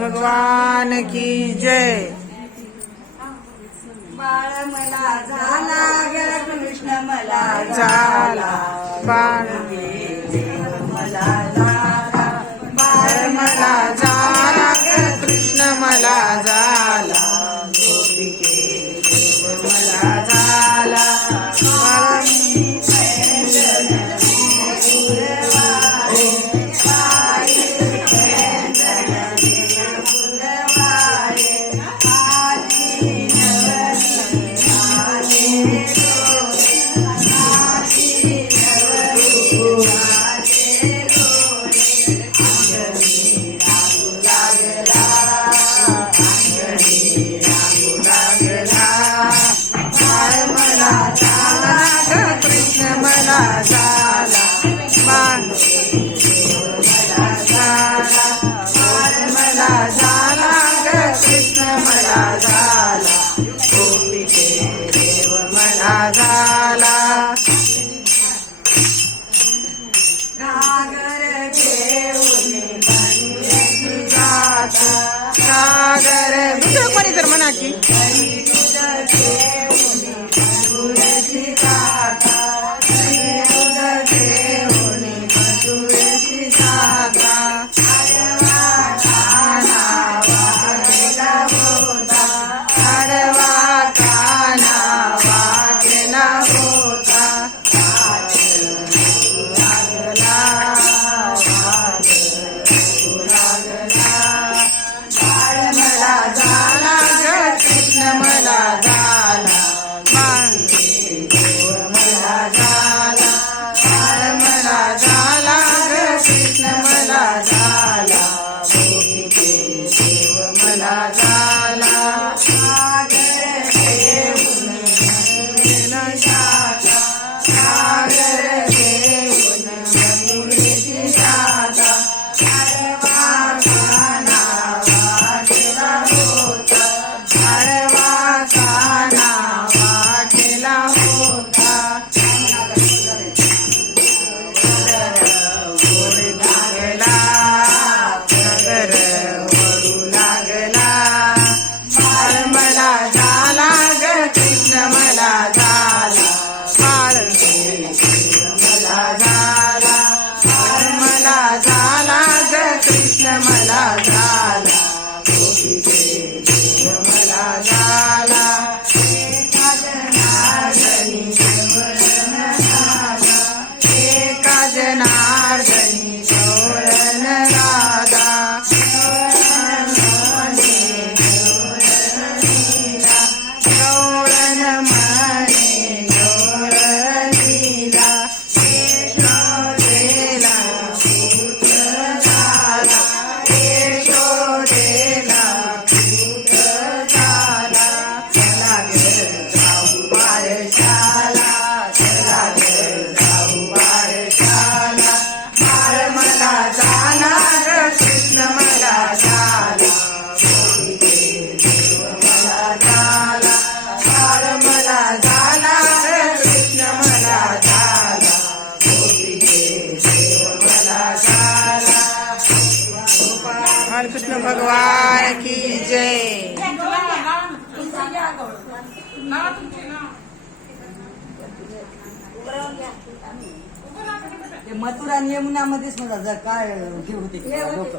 भगवान की जय। बाळ मला झाला ग कृष्ण मला झाला बाळ मला झाला बाळ मला झाला ग कृष्ण मला झाला गोपिके देव मला झाला बाळ झाला नागर घेऊन जाता सागर दुसरं कोणी तर म्हणा की कृष्ण भगवान की जय। मथुरा आणि यमुनामध्येच मला काय हे होते लोक